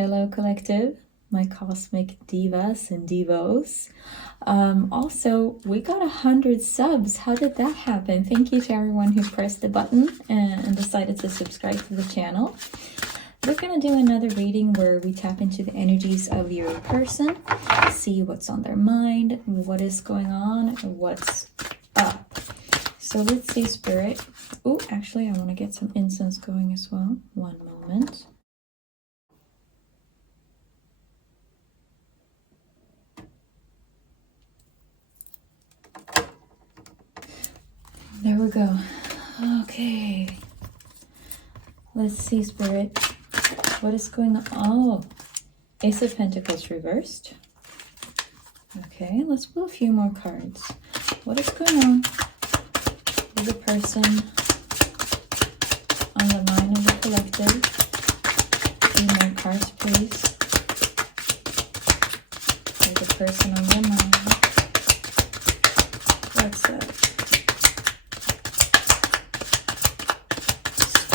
Hello collective, my cosmic divas and divos. Also, we got 100 subs. How did that happen? Thank you to everyone who pressed the button and decided to subscribe to the channel. We're gonna do another reading where we tap into the energies of your person, see what's on their mind, what is going on, what's up. So let's see, Spirit. Oh, actually, I want to get some incense going as well. One moment. There we go. Okay. Let's see, Spirit. What is going on? Oh, Ace of Pentacles reversed. Okay, let's pull a few more cards. What is going on with the person on the mind of the collective? A few more cards, please. With the person on their mind. What's up?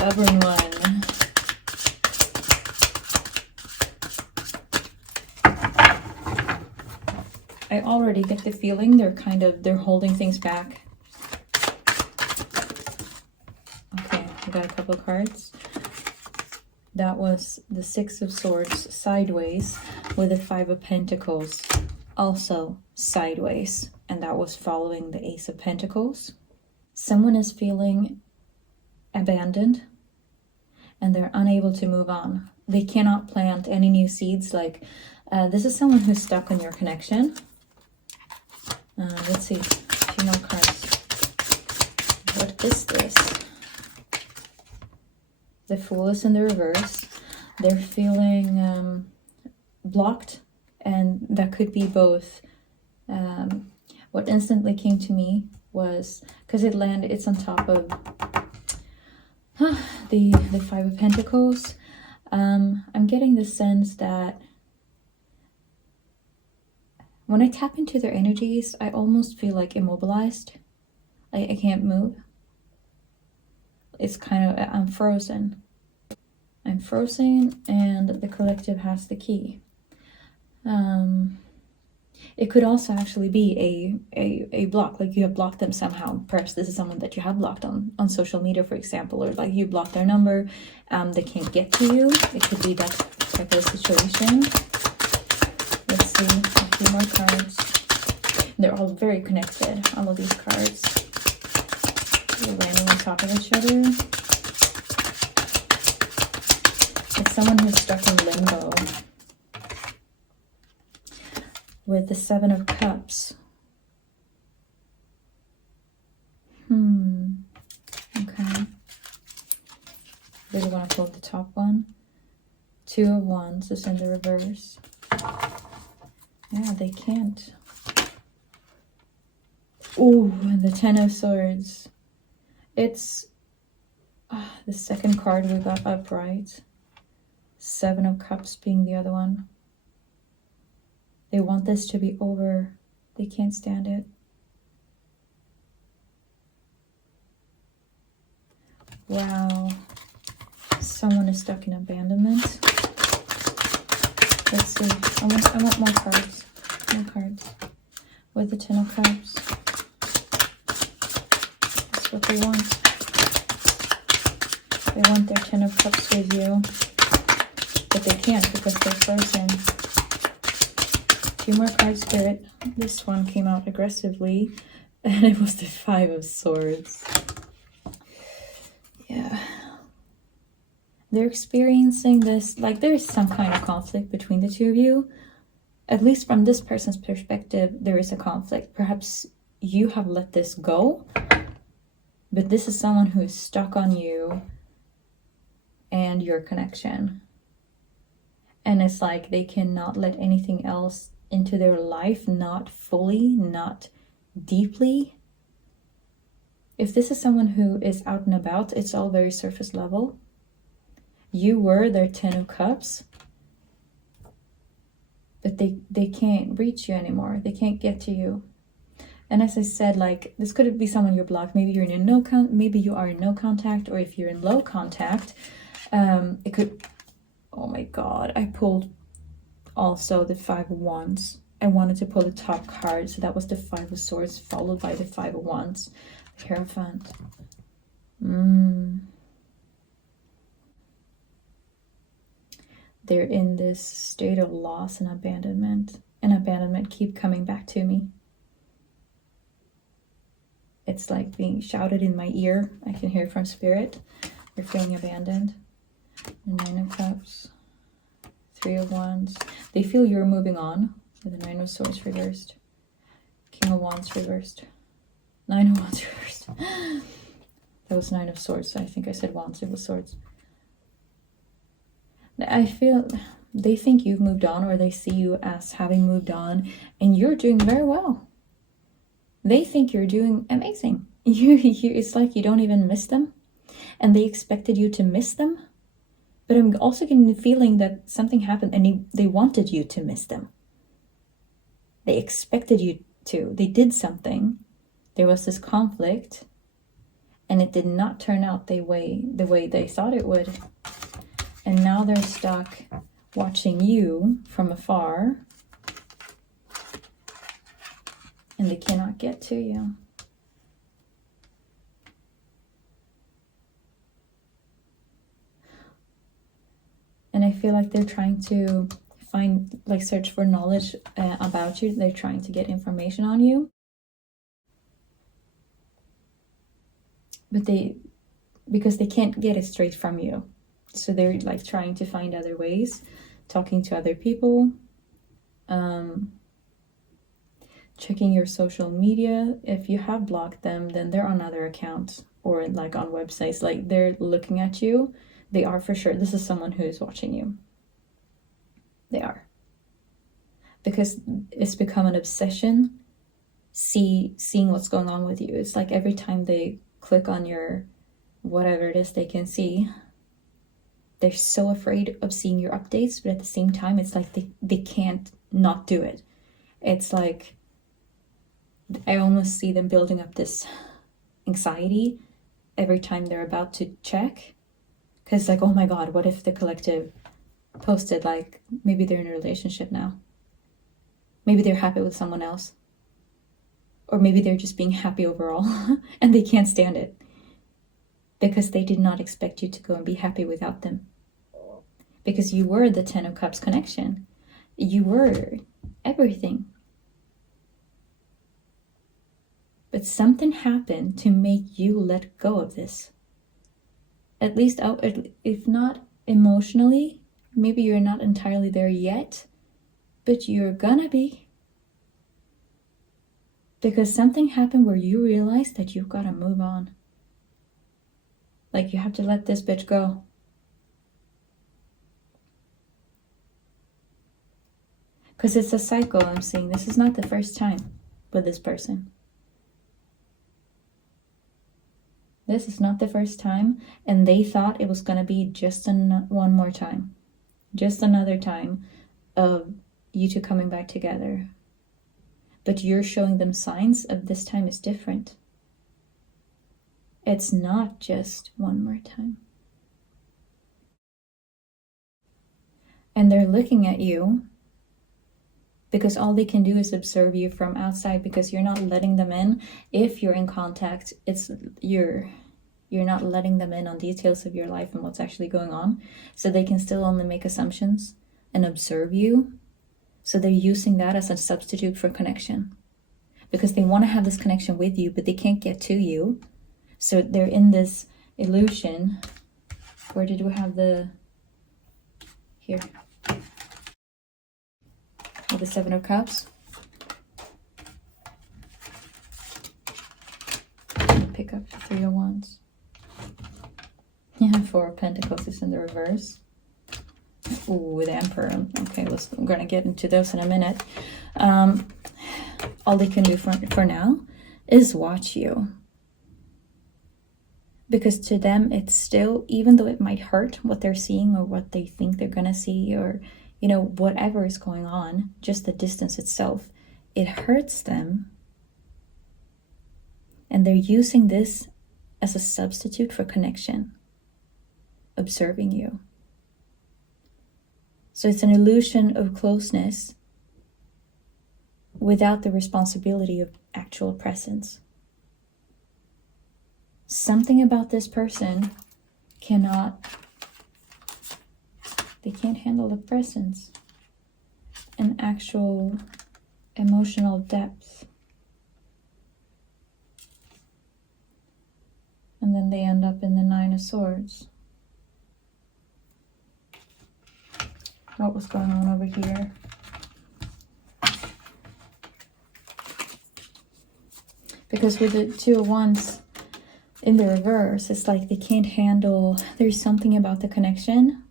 Stubborn one. I already get the feeling they're holding things back. Okay, we got a couple of cards. That was the Six of Swords sideways with the Five of Pentacles also sideways. And that was following the Ace of Pentacles. Someone is feeling abandoned and they're unable to move on. They cannot plant any new seeds. Like this is someone who's stuck on your connection. Let's see, a few more cards. What is this? The Fool is in the reverse. They're feeling blocked, and that could be both. What instantly came to me was, because it's on top of the Five of Pentacles. I'm getting the sense that when I tap into their energies, I almost feel like immobilized. I can't move. It's kind of, I'm frozen. I'm frozen and the collective has the key. It could also actually be a block, like you have blocked them somehow. Perhaps this is someone that you have blocked on social media, for example, or like you blocked their number, they can't get to you. It could be that type of situation. Let's see, a few more cards. They're all very connected, all of these cards. They're landing on top of each other. It's someone who's stuck in limbo. With the Seven of Cups. Okay. Really want to pull the top one. Two of Wands is in the reverse. Yeah, they can't. Ooh, and the Ten of Swords. It's the second card we got upright. Seven of Cups being the other one. They want this to be over. They can't stand it. Wow. Someone is stuck in abandonment. Let's see. I want more cards. More cards. With the Ten of Cups. That's what they want. They want their Ten of Cups with you. But they can't because they're frozen. Two more cards, Spirit. This one came out aggressively, and it was the Five of Swords. Yeah. They're experiencing this, like there is some kind of conflict between the two of you. At least from this person's perspective, there is a conflict. Perhaps you have let this go, but this is someone who is stuck on you and your connection. And it's like they cannot let anything else into their life, not fully, not deeply. If this is someone who is out and about, it's all very surface level. You were their Ten of Cups, but they can't reach you anymore. They can't get to you. And as I said, like this could be someone you're blocked. Maybe you're in maybe you are in no contact, or if you're in low contact, it could Oh my god, I pulled also the 5 of Wands. I wanted to pull the top card, so that was the 5 of Swords followed by the 5 of Wands. The Hierophant. They're in this state of loss and abandonment. And abandonment keep coming back to me. It's like being shouted in my ear. I can hear from Spirit. They're feeling abandoned. The 9 of Cups. 3 of Wands. They feel you're moving on. With the 9 of Swords reversed. King of Wands reversed. 9 of Wands reversed. That was 9 of Swords. So I think I said Wands. It was Swords. I feel they think you've moved on, or they see you as having moved on, and you're doing very well. They think you're doing amazing. It's like you don't even miss them, and they expected you to miss them. But I'm also getting the feeling that something happened and they wanted you to miss them. They expected you to. They did something. There was this conflict, and it did not turn out the way they thought it would. And now they're stuck watching you from afar, and they cannot get to you. And I feel like they're trying to find, like, search for knowledge about you. They're trying to get information on you. But because they can't get it straight from you. So they're like trying to find other ways, talking to other people, checking your social media. If you have blocked them, then they're on other accounts or like on websites. Like, they're looking at you. They are for sure. This is someone who is watching you. They are. Because it's become an obsession, seeing what's going on with you. It's like every time they click on your whatever it is they can see, they're so afraid of seeing your updates, but at the same time, it's like they can't not do it. It's like, I almost see them building up this anxiety every time they're about to check. Because like, oh my god, what if the collective posted, like, maybe they're in a relationship now. Maybe they're happy with someone else. Or maybe they're just being happy overall and they can't stand it. Because they did not expect you to go and be happy without them. Because you were the 10 of Cups connection. You were everything. But something happened to make you let go of this. At least, if not emotionally, maybe you're not entirely there yet, but you're gonna be. Because something happened where you realized that you've got to move on. Like, you have to let this bitch go. Because it's a cycle I'm seeing. This is not the first time with this person. This is not the first time. And they thought it was going to be just one more time. Just another time of you two coming back together. But you're showing them signs of this time is different. It's not just one more time. And they're looking at you because all they can do is observe you from outside, because you're not letting them in. If you're in contact, you're not letting them in on details of your life and what's actually going on. So they can still only make assumptions and observe you. So they're using that as a substitute for connection. Because they want to have this connection with you, but they can't get to you. So they're in this illusion. Where did we have the... Here. With the 7 of Cups. Pick up the 3 of Wands. Yeah, 4 of Pentacles is in the reverse. Ooh, the Emperor. Okay, I'm going to get into those in a minute. All they can do for now is watch you. Because to them, it's still, even though it might hurt what they're seeing or what they think they're going to see, or, you know, whatever is going on, just the distance itself, it hurts them. And they're using this as a substitute for connection. Observing you. So it's an illusion of closeness without the responsibility of actual presence. Something about this person they can't handle the presence and actual emotional depth. And then they end up in the Nine of Swords. What was going on over here? Because with the Two of Wands in the reverse, it's like they can't handle, there's something about the connection.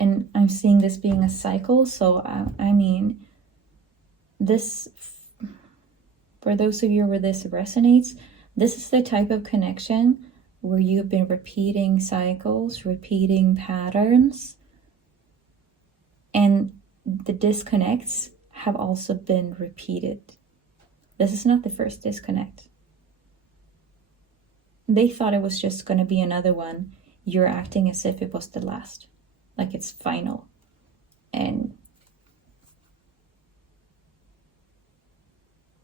And I'm seeing this being a cycle. So, I mean, this, for those of you where this resonates, this is the type of connection where you've been repeating cycles, repeating patterns, and the disconnects have also been repeated. This is not the first disconnect. They thought it was just going to be another one. You're acting as if it was the last, like it's final. And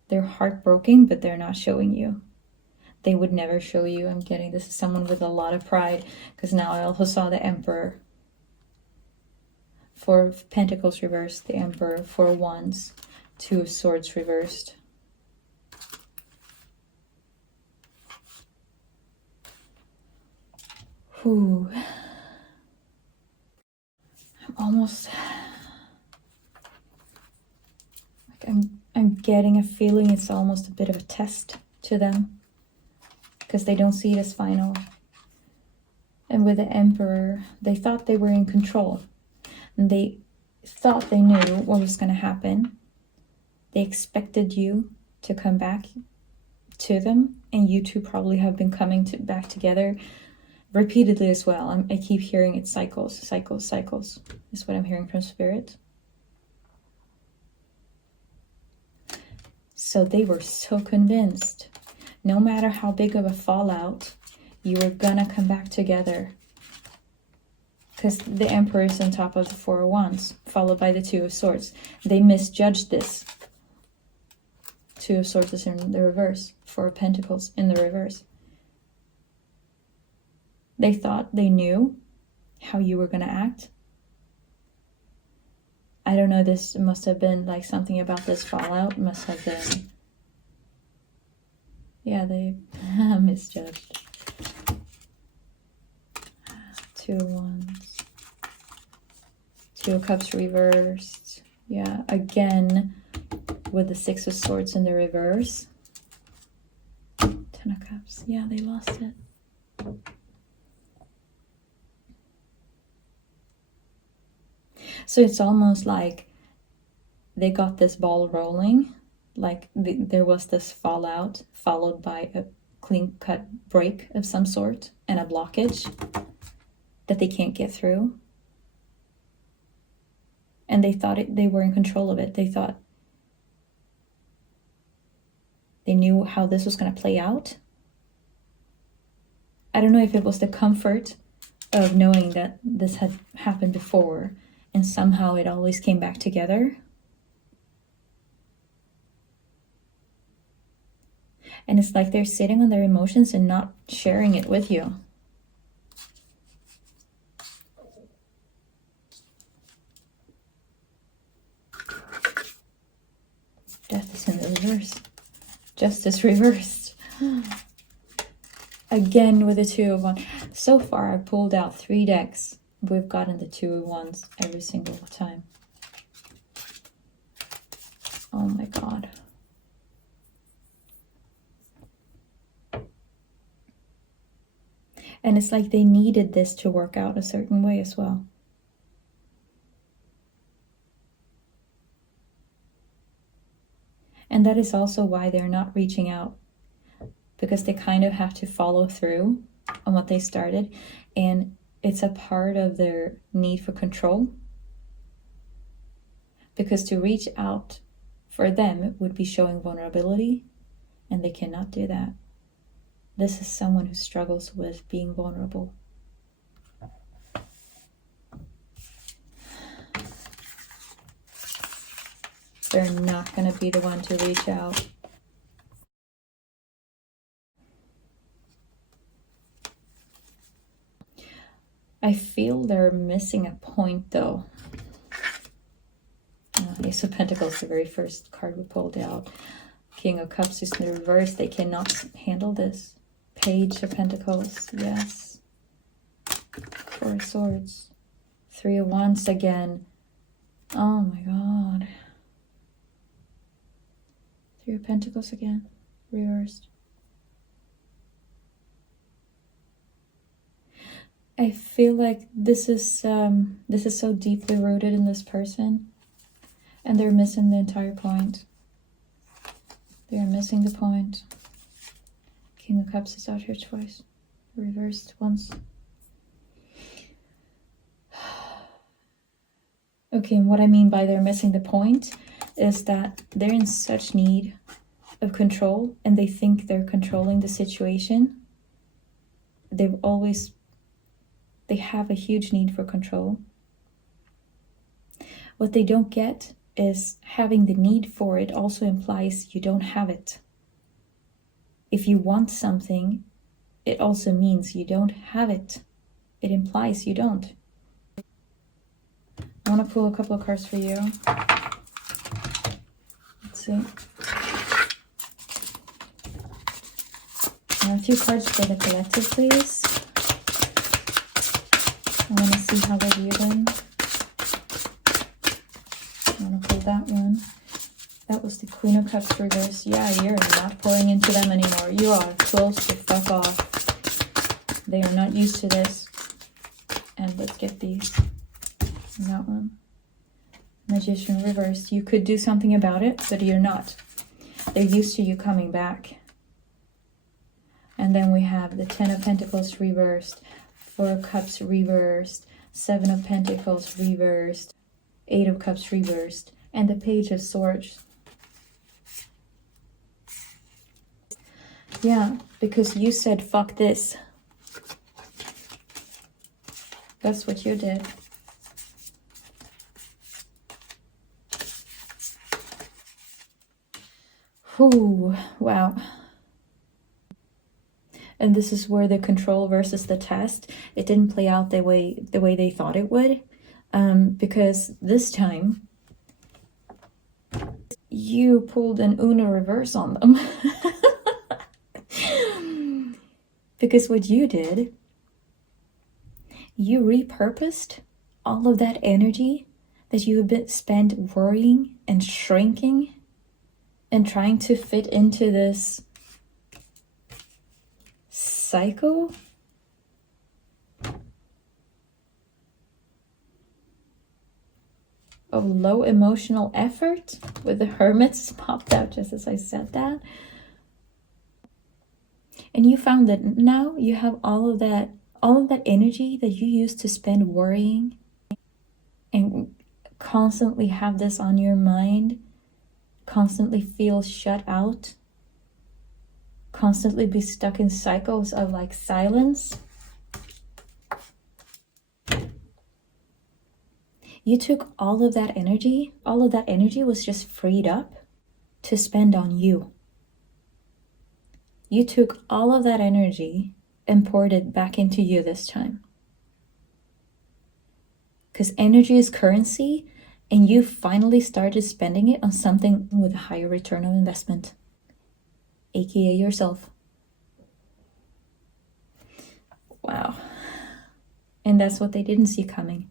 they're heartbroken, but they're not showing you. They would never show you. I'm getting this is someone with a lot of pride, because now I also saw the Emperor. Four of Pentacles reversed, the Emperor, Four of Wands, Two of Swords reversed. Ooh. I'm getting a feeling it's almost a bit of a test to them, because they don't see it as final. And with the Emperor, they thought they were in control. And they thought they knew what was going to happen. They expected you to come back to them, and you two probably have been coming back together repeatedly as well. I keep hearing it cycles, cycles, cycles is what I'm hearing from Spirit. So they were so convinced, no matter how big of a fallout, you were gonna come back together. Because the Emperor is on top of the Four of Wands, followed by the Two of Swords. They misjudged this. Two of Swords is in the reverse. Four of Pentacles in the reverse. They thought they knew how you were going to act. I don't know, this must have been like something about this fallout. Must have been, yeah, they misjudged. Two of Wands. Two of Cups reversed. Yeah, again with the Six of Swords in the reverse. Ten of Cups. Yeah, they lost it. So it's almost like they got this ball rolling, like there was this fallout followed by a clean-cut break of some sort and a blockage that they can't get through. And they thought they were in control of it. They thought they knew how this was going to play out. I don't know if it was the comfort of knowing that this had happened before, and somehow it always came back together. And it's like they're sitting on their emotions and not sharing it with you. Death is in the reverse. Justice reversed. Again with the Two of Wands. So far I've pulled out 3 decks. We've gotten the Two of Wands every single time. Oh my God. And it's like they needed this to work out a certain way as well. And that is also why they're not reaching out, because they kind of have to follow through on what they started. And it's a part of their need for control. Because to reach out for them would be showing vulnerability, and they cannot do that. This is someone who struggles with being vulnerable. They're not going to be the one to reach out. I feel they're missing a point though. Ace of Pentacles, the very first card we pulled out. King of Cups is in the reverse. They cannot handle this. Page of Pentacles, yes. Four of Swords. Three of Wands again. Oh my god. Three of Pentacles again, reversed. I feel like this is so deeply rooted in this person, and they're missing the entire point. They are missing the point. King of Cups is out here twice, reversed once. Okay, and what I mean by they're missing the point is that they're in such need of control, and they think they're controlling the situation. They have a huge need for control. What they don't get is having the need for it also implies you don't have it. If you want something, it also means you don't have it. It implies you don't. I want to pull a couple of cards for you. Let's see. A few cards for the collective, please. I want to see how they view them. I want to pull that one. That was the Queen of Cups reverse. Yeah, you're not pouring into them anymore. You are close to fuck off. They are not used to this. And let's get these. And that one. Magician reversed. You could do something about it, but you're not. They're used to you coming back. And then we have the Ten of Pentacles reversed. Four of Cups reversed, Seven of Pentacles reversed, Eight of Cups reversed, and the Page of Swords. Yeah, because you said, fuck this. That's what you did. Whew, wow. And this is where the control versus the test, it didn't play out the way they thought it would. Because this time, you pulled an Uno reverse on them. Because what you did, you repurposed all of that energy that you had spent worrying and shrinking and trying to fit into this cycle of low emotional effort, with the Hermits popped out just as I said that. And you found that now you have all of that energy that you used to spend worrying and constantly have this on your mind, constantly feel shut out, constantly be stuck in cycles of like silence. You took all of that energy was just freed up to spend on you. You took all of that energy and poured it back into you this time. Because energy is currency, and you finally started spending it on something with a higher return on investment, aka yourself. Wow. And that's what they didn't see coming,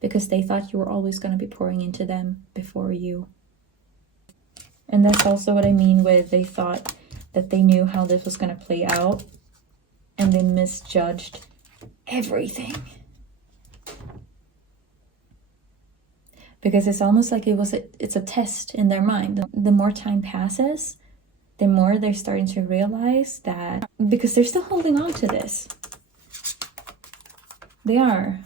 because they thought you were always going to be pouring into them before you. And that's also what I mean with they thought that they knew how this was going to play out, and they misjudged everything. Because it's almost like it's a test in their mind. The more time passes, the more they're starting to realize that, because they're still holding on to this. They are.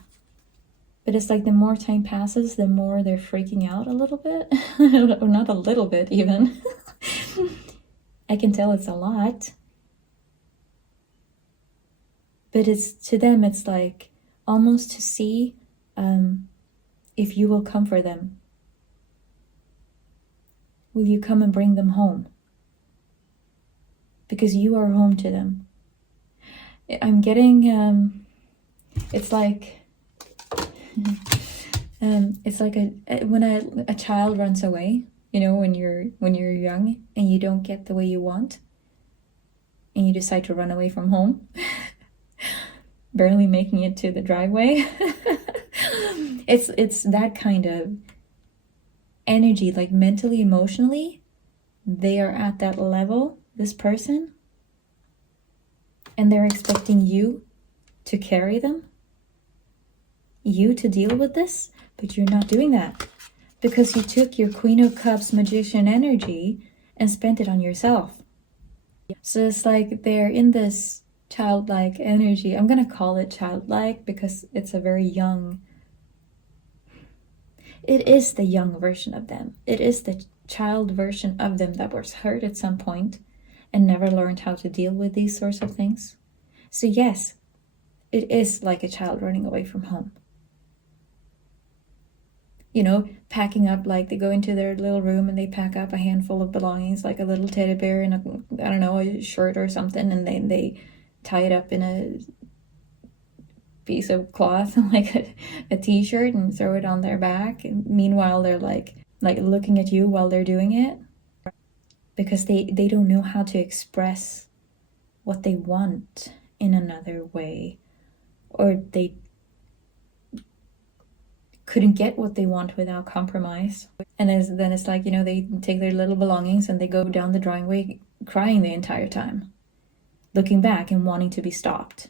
But it's like the more time passes, the more they're freaking out a little bit. Or not a little bit even. I can tell it's a lot. But it's, to them, it's like almost to see if you will come for them. will you come and bring them home? Because you are home to them. I'm getting, it's like, it's like when a child runs away, you know, when you're young and you don't get the way you want, and you decide to run away from home, barely making it to the driveway. It's that kind of energy, like mentally, emotionally, they are at that level, this person, and they're expecting you to carry them, you to deal with this, but you're not doing that because you took your Queen of Cups magician energy and spent it on yourself. So it's like they're in this childlike energy. I'm gonna call it childlike because it's a very young, it is the young version of them. It is the child version of them that was hurt at some point and never learned how to deal with these sorts of things. So yes, it is like a child running away from home. You know, packing up, like they go into their little room and they pack up a handful of belongings, like a little teddy bear and I don't know, a shirt or something, and then they tie it up in a piece of cloth, like a t-shirt, and throw it on their back. And meanwhile, they're like looking at you while they're doing it, because they don't know how to express what they want in another way, or they couldn't get what they want without compromise. And then it's like, you know, they take their little belongings and they go down the driveway crying the entire time, looking back and wanting to be stopped.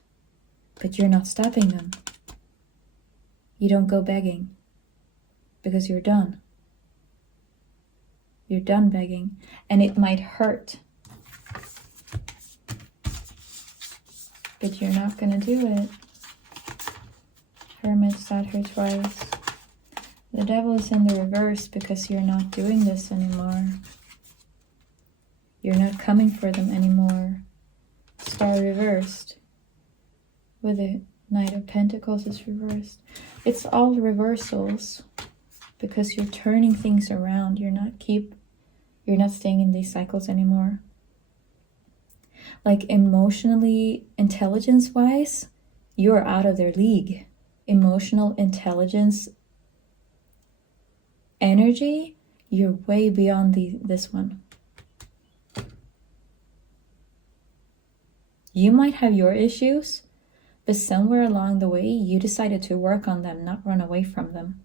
But you're not stopping them. You don't go begging because you're done. You're done begging, and it might hurt, but you're not gonna do it. Hermit, Saturn twice. The Devil is in the reverse because you're not doing this anymore. You're not coming for them anymore. Star reversed. With the Knight of Pentacles is reversed. It's all reversals because you're turning things around. You're not staying in these cycles anymore. Like emotionally, intelligence-wise, you're out of their league. Emotional intelligence, energy, you're way beyond this one. You might have your issues, but somewhere along the way, you decided to work on them, not run away from them.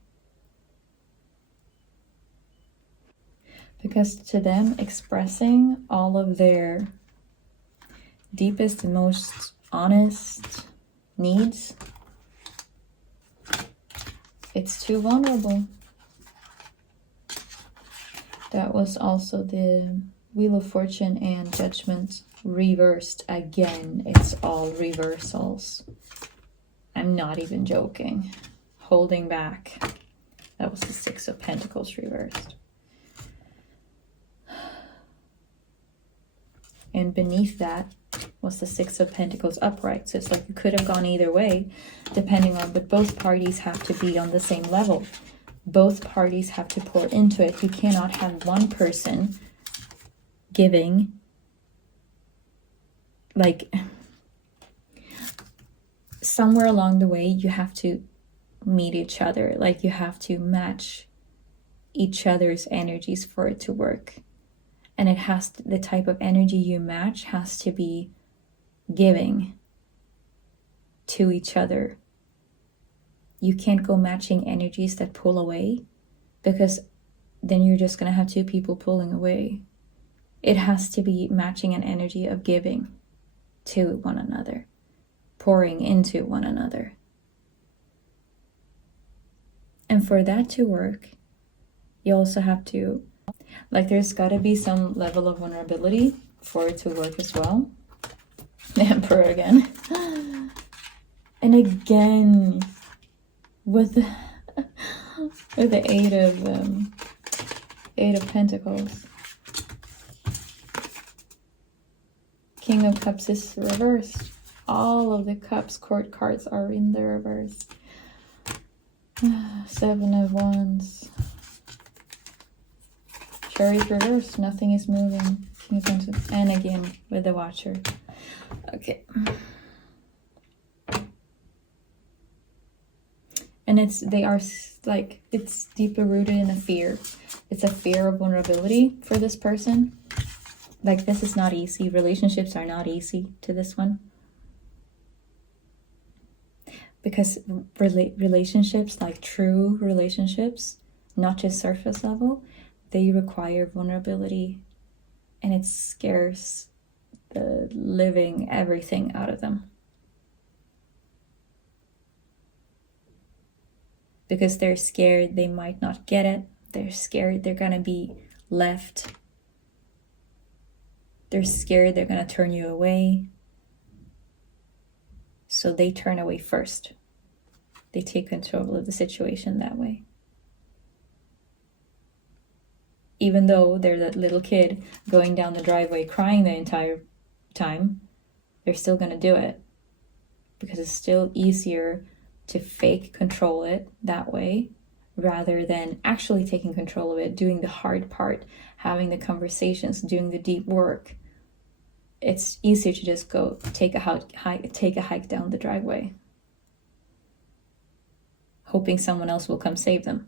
Because to them, expressing all of their deepest and most honest needs, it's too vulnerable. That was also the Wheel of Fortune and Judgment reversed again. It's all reversals. I'm not even joking. Holding back. That was the Six of Pentacles reversed. And beneath that was the Six of Pentacles upright. So it's like you could have gone either way, depending on, but both parties have to be on the same level. Both parties have to pour into it. You cannot have one person giving, like, somewhere along the way, you have to meet each other. Like, you have to match each other's energies for it to work. And it has to, the type of energy you match has to be giving to each other. You can't go matching energies that pull away, because then you're just going to have two people pulling away. It has to be matching an energy of giving to one another, pouring into one another. And for that to work, you also have to, like, there's got to be some level of vulnerability for it to work as well. The Emperor again. And again, with the Eight of Pentacles. King of Cups is reversed. All of the Cups court cards are in the reverse. Seven of Wands. Chariot reverse, nothing is moving. King of Pentacles, and again with the Watcher. Okay. And they are like, it's deeply rooted in a fear. It's a fear of vulnerability for this person. Like, this is not easy. Relationships are not easy to this one. Because relationships, like true relationships, not just surface level, they require vulnerability. And it scares the living everything out of them. Because they're scared they might not get it. They're scared they're gonna be left. They're scared they're gonna turn you away. So they turn away first. They take control of the situation that way. Even though they're that little kid going down the driveway crying the entire time, they're still gonna do it. Because it's still easier to fake control it that way rather than actually taking control of it, doing the hard part, having the conversations, doing the deep work. It's easier to just go take a hike down the driveway, hoping someone else will come save them.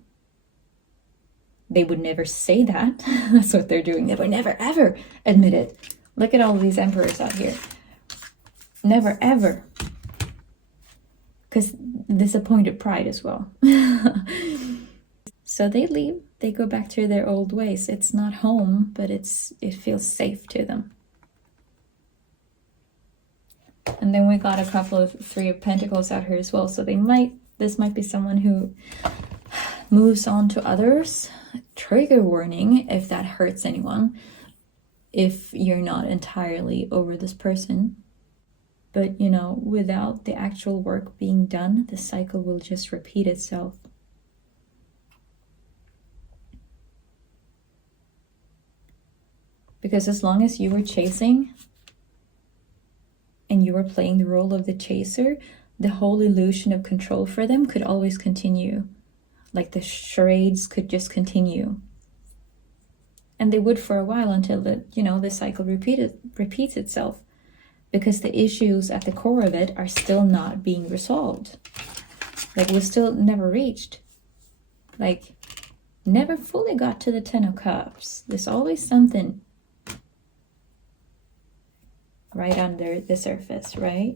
They would never say that. That's what they're doing. They would never ever admit it. Look at all of these emperors out here. Never ever. Because disappointed pride as well. So they leave. They go back to their old ways. It's not home, but it feels safe to them. And then we got a couple of Three of Pentacles out here as well. So this might be someone who moves on to others. Trigger warning if that hurts anyone. If you're not entirely over this person. But, you know, without the actual work being done, the cycle will just repeat itself. Because as long as you were chasing and you were playing the role of the chaser, the whole illusion of control for them could always continue. Like the charades could just continue. And they would for a while until the cycle repeats itself. Because the issues at the core of it are still not being resolved. Like, we still never reached. Like, never fully got to the 10 of Cups. There's always something right under the surface, right?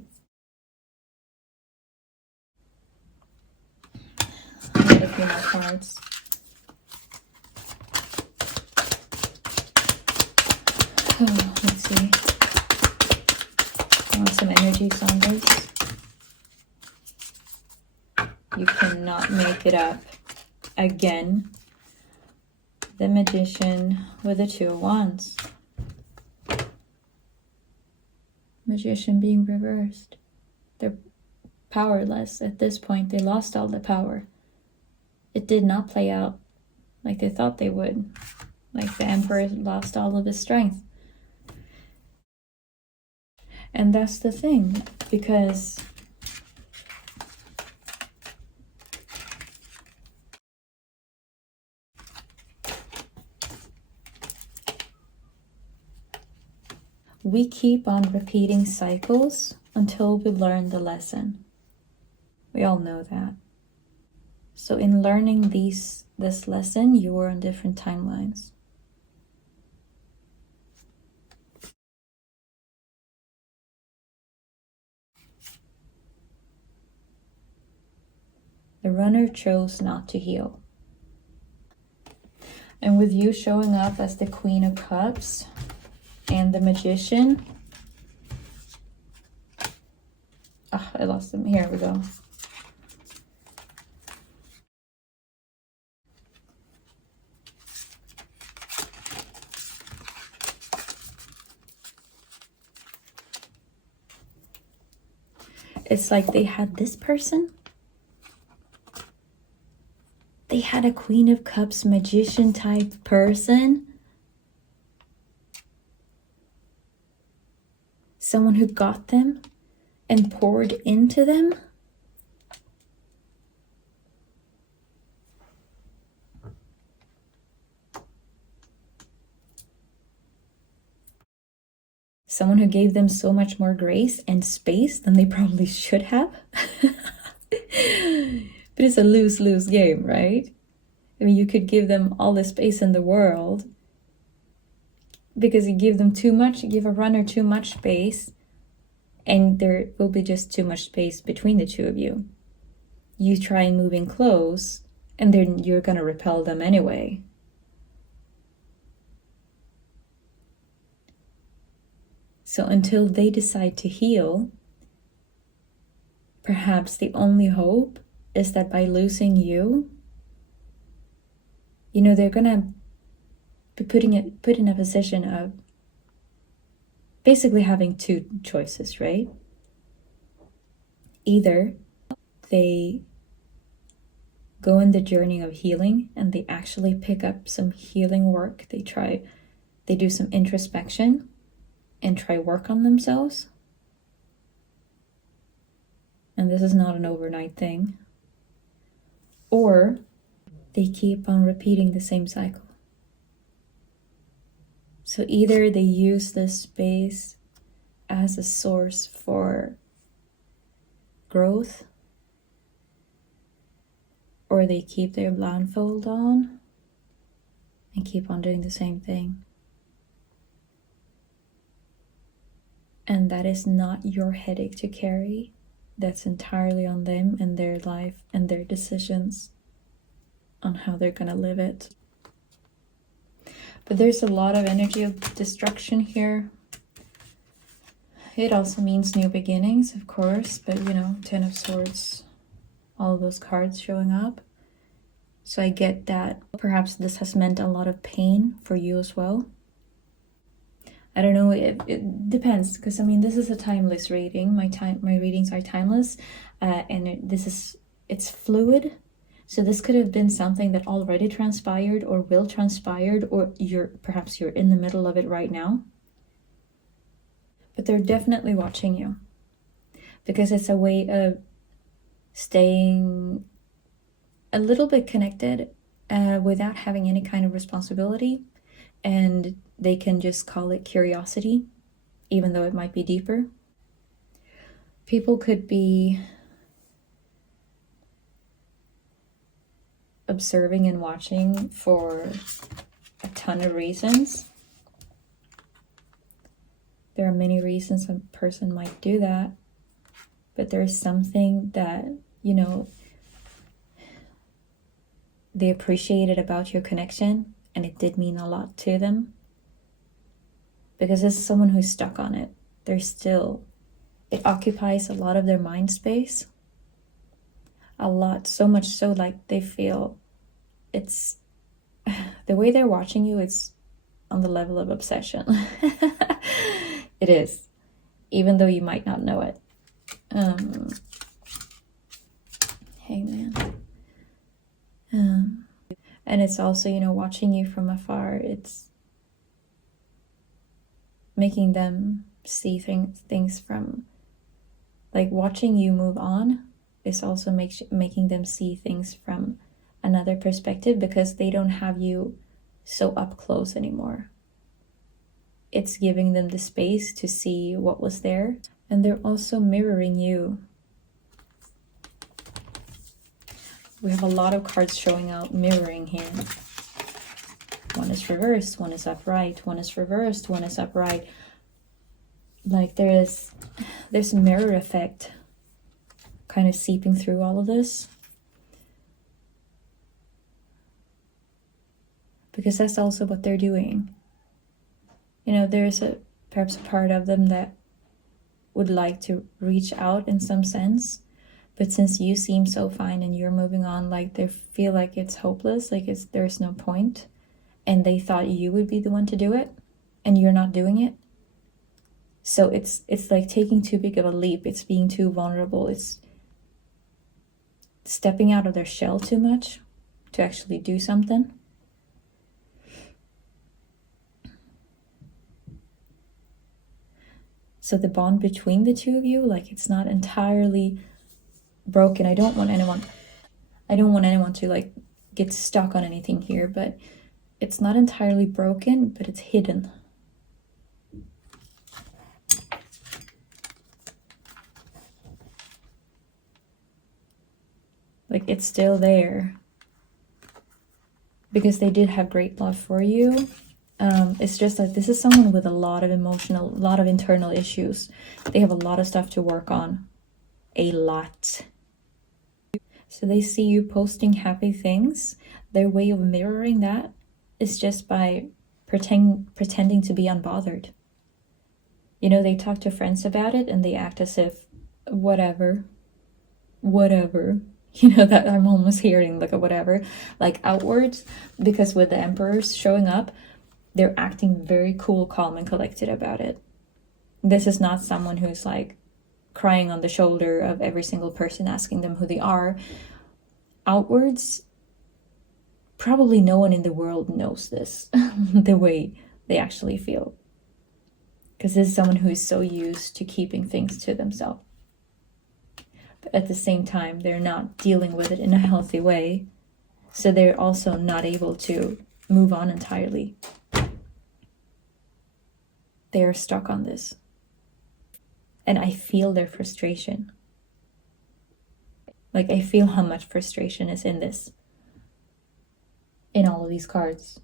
I'll get a few more cards. Oh, let's see. I want some energies on this. You cannot make it up. Again, the Magician with the Two of Wands. Magician being reversed. They're powerless at this point. They lost all the power. It did not play out like they thought they would. Like the Emperor lost all of his strength. And that's the thing, because we keep on repeating cycles until we learn the lesson. We all know that. So in learning this lesson, you are on different timelines. The runner chose not to heal. And with you showing up as the Queen of Cups and the Magician. Oh, I lost them. Here we go. It's like they had this person. They had a Queen of Cups magician type person. Someone who got them and poured into them. someone who gave them so much more grace and space than they probably should have. But it's a lose-lose game, right? I mean, you could give them all the space in the world, because you give them too much, you give a runner too much space, and there will be just too much space between the two of you. You try and move in close, and then you're gonna repel them anyway. So until they decide to heal, perhaps the only hope is that by losing you, you know, they're gonna be put in a position of basically having two choices, right? Either they go in the journey of healing and they actually pick up some healing work. They do some introspection and try work on themselves. And this is not an overnight thing. Or they keep on repeating the same cycle. So either they use this space as a source for growth, or they keep their blindfold on and keep on doing the same thing. And that is not your headache to carry. That's entirely on them and their life and their decisions on how they're gonna live it. But there's a lot of energy of destruction here. It also means new beginnings, of course, but you know, 10 of Swords, all of those cards showing up. So I get that perhaps this has meant a lot of pain for you as well. I don't know, it depends, because I mean, this is a timeless reading. My readings are timeless, and it's fluid. So this could have been something that already transpired or will transpire, or perhaps you're in the middle of it right now. But they're definitely watching you, because it's a way of staying a little bit connected without having any kind of responsibility. And they can just call it curiosity, even though it might be deeper. People could be observing and watching for a ton of reasons. There are many reasons a person might do that, but there's something that, you know, they appreciated about your connection, and it did mean a lot to them. Because this is someone who's stuck on it. It occupies a lot of their mind space. A lot, so much so like they feel it's, the way they're watching you, it's on the level of obsession. It is, even though you might not know it. Hangman. And it's also, you know, watching you from afar, it's making them see things from, like, watching you move on is also making them see things from another perspective, because they don't have you so up close anymore. It's giving them the space to see what was there, and they're also mirroring you. We have a lot of cards showing out mirroring here. One is reversed, one is upright, one is reversed, one is upright. Like there's a mirror effect kind of seeping through all of this. Because that's also what they're doing. You know, there's perhaps a part of them that would like to reach out in some sense. But since you seem so fine and you're moving on, like they feel like it's hopeless, like there's no point. And they thought you would be the one to do it, and you're not doing it. So it's like taking too big of a leap. It's being too vulnerable. It's stepping out of their shell too much to actually do something. So the bond between the two of you, like it's not entirely broken. I don't want anyone to like get stuck on anything here, but it's not entirely broken, but it's hidden. Like, it's still there. Because they did have great love for you. It's just like, this is someone with a lot of internal issues. They have a lot of stuff to work on. A lot. So they see you posting happy things. Their way of mirroring that is just by pretending to be unbothered. You know, they talk to friends about it and they act as if whatever. You know, that I'm almost hearing like a whatever, like outwards, because with the emperors showing up, they're acting very cool, calm, and collected about it. This is not someone who's like crying on the shoulder of every single person asking them who they are. Outwards, probably no one in the world knows this, the way they actually feel. Because this is someone who is so used to keeping things to themselves. But at the same time, they're not dealing with it in a healthy way. So they're also not able to move on entirely. They are stuck on this. And I feel their frustration. Like, I feel how much frustration is in this. In all of these cards.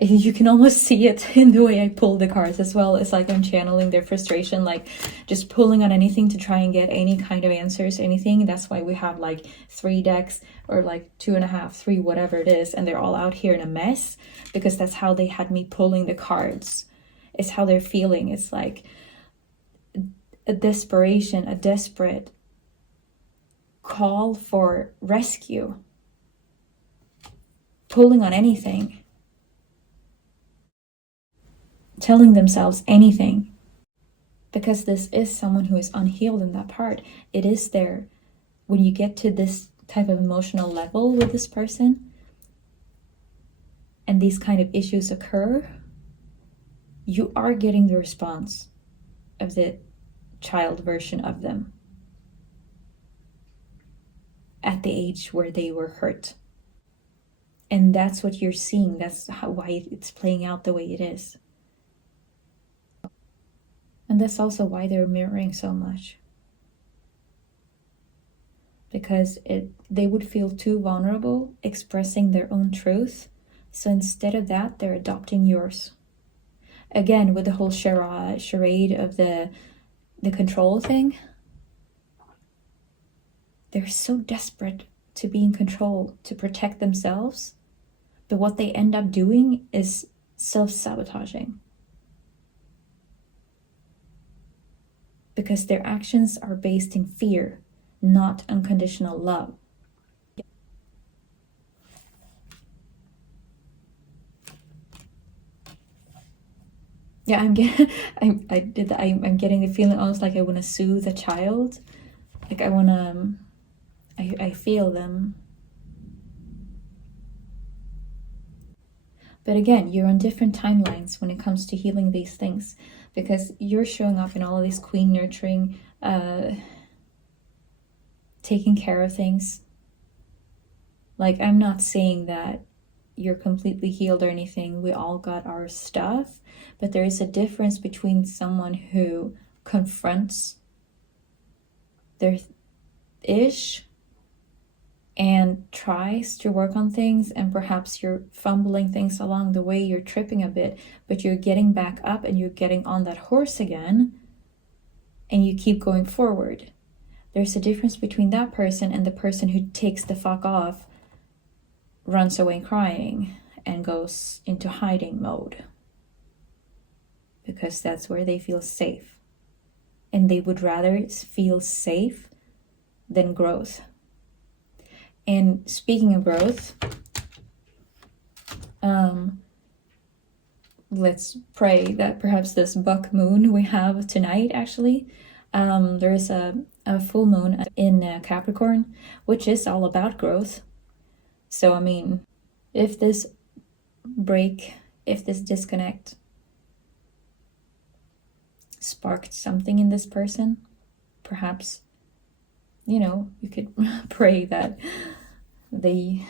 You can almost see it in the way I pull the cards as well. It's like I'm channeling their frustration, like just pulling on anything to try and get any kind of answers, anything. That's why we have like 3 decks or like 2.5, 3, whatever it is. And they're all out here in a mess because that's how they had me pulling the cards. It's how they're feeling. It's like a desperation, a desperate call for rescue. Pulling on anything. Telling themselves anything, because this is someone who is unhealed in that part. It is there. When you get to this type of emotional level with this person and these kind of issues occur, you are getting the response of the child version of them at the age where they were hurt. And that's what you're seeing. That's why it's playing out the way it is. And that's also why they're mirroring so much. Because they would feel too vulnerable expressing their own truth. So instead of that, they're adopting yours. Again, with the whole charade of the control thing. They're so desperate to be in control, to protect themselves. But what they end up doing is self-sabotaging. Because their actions are based in fear, not unconditional love. Yeah, I'm getting the feeling almost like I want to soothe a child. Like I want to, I feel them. But again, you're on different timelines when it comes to healing these things. Because you're showing up in all of these queen nurturing, taking care of things. Like, I'm not saying that you're completely healed or anything. We all got our stuff. But there is a difference between someone who confronts their ish and tries to work on things, and perhaps you're fumbling things along the way, you're tripping a bit, but you're getting back up and you're getting on that horse again and you keep going forward. There's a difference between that person and the person who takes the fuck off, runs away crying, and goes into hiding mode. Because that's where they feel safe. And they would rather feel safe than growth. And speaking of growth, let's pray that perhaps this buck moon we have tonight, actually, there is a full moon in Capricorn, which is all about growth. So, I mean, if this disconnect sparked something in this person, perhaps, you know, you could pray that they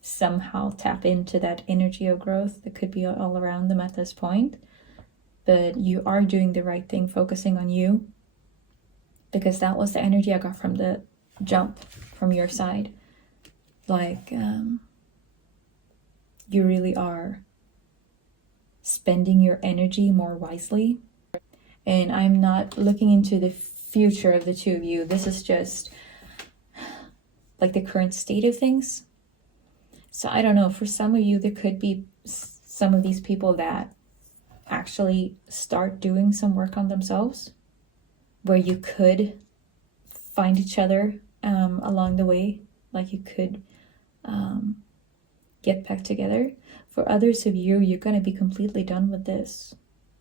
somehow tap into that energy of growth that could be all around them at this point. But you are doing the right thing, focusing on you, because that was the energy I got from the jump from your side. like you really are spending your energy more wisely. And I'm not looking into the future of the two of you. This is just like the current state of things. So I don't know, for some of you, there could be some of these people that actually start doing some work on themselves, where you could find each other along the way, like you could get back together. For others of you, you're going to be completely done with this,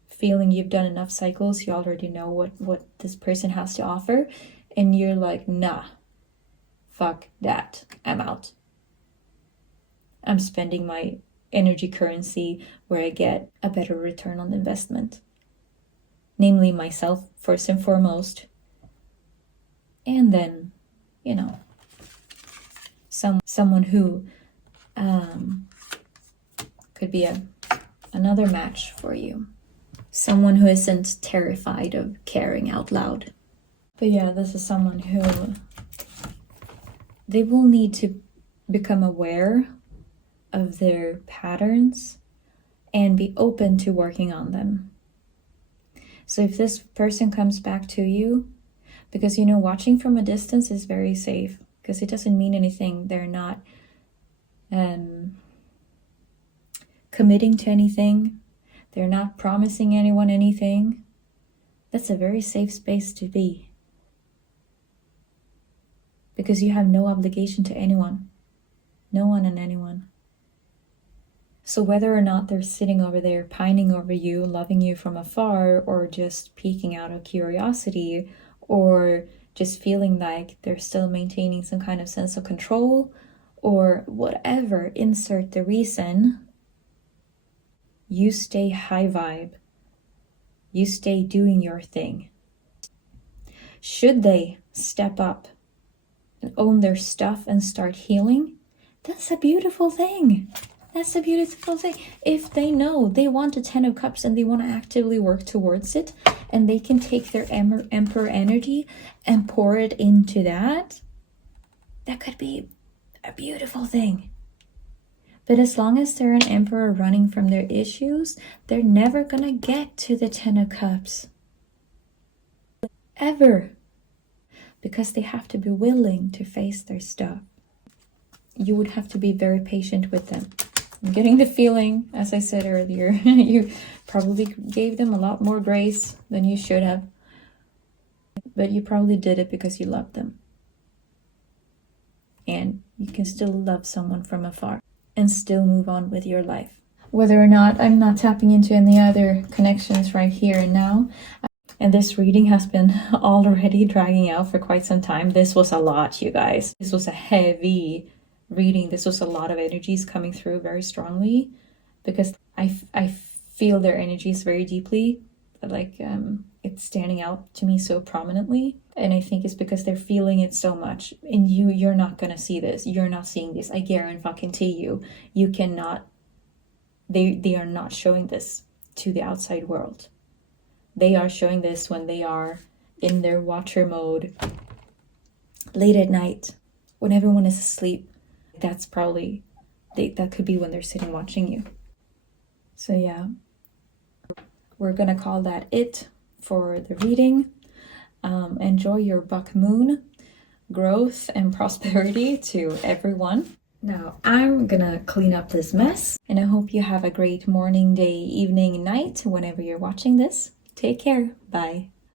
feeling you've done enough cycles, you already know what this person has to offer, and you're like, nah, fuck that, I'm out. I'm spending my energy currency where I get a better return on investment, namely myself first and foremost, and then, you know, someone who could be another match for you. Someone who isn't terrified of caring out loud. But yeah, this is someone who, they will need to become aware of their patterns and be open to working on them. So if this person comes back to you, because you know, watching from a distance is very safe, because it doesn't mean anything. They're not committing to anything. They're not promising anyone anything. That's a very safe space to be, because you have no obligation to anyone. No one and anyone. So whether or not they're sitting over there pining over you, loving you from afar, or just peeking out of curiosity, or just feeling like they're still maintaining some kind of sense of control, or whatever, insert the reason, you stay high vibe. You stay doing your thing. Should they step up and own their stuff and start healing, that's a beautiful thing. That's a beautiful thing. If they know they want a 10 of Cups and they want to actively work towards it, and they can take their Emperor energy and pour it into that, that could be a beautiful thing. But as long as they're an Emperor running from their issues, they're never gonna get to the 10 of Cups. Ever. Because they have to be willing to face their stuff. You would have to be very patient with them. I'm getting the feeling, as I said earlier, you probably gave them a lot more grace than you should have. But you probably did it because you loved them. And you can still love someone from afar and still move on with your life. Whether or not, I'm not tapping into any other connections right here and now. And this reading has been already dragging out for quite some time. This was a lot, you guys. This was a heavy reading. This was a lot of energies coming through very strongly, because I feel their energies very deeply, like it's standing out to me so prominently. And I think it's because they're feeling it so much. And you're not gonna see this. You're not seeing this. I guarantee you. You cannot. They are not showing this to the outside world. They are showing this when they are in their watcher mode, late at night, when everyone is asleep. That's probably, that could be when they're sitting watching you. So yeah, we're gonna call that it for the reading. Enjoy your buck moon, growth and prosperity to everyone. Now I'm gonna clean up this mess, and I hope you have a great morning, day, evening, night, whenever you're watching this. Take care. Bye.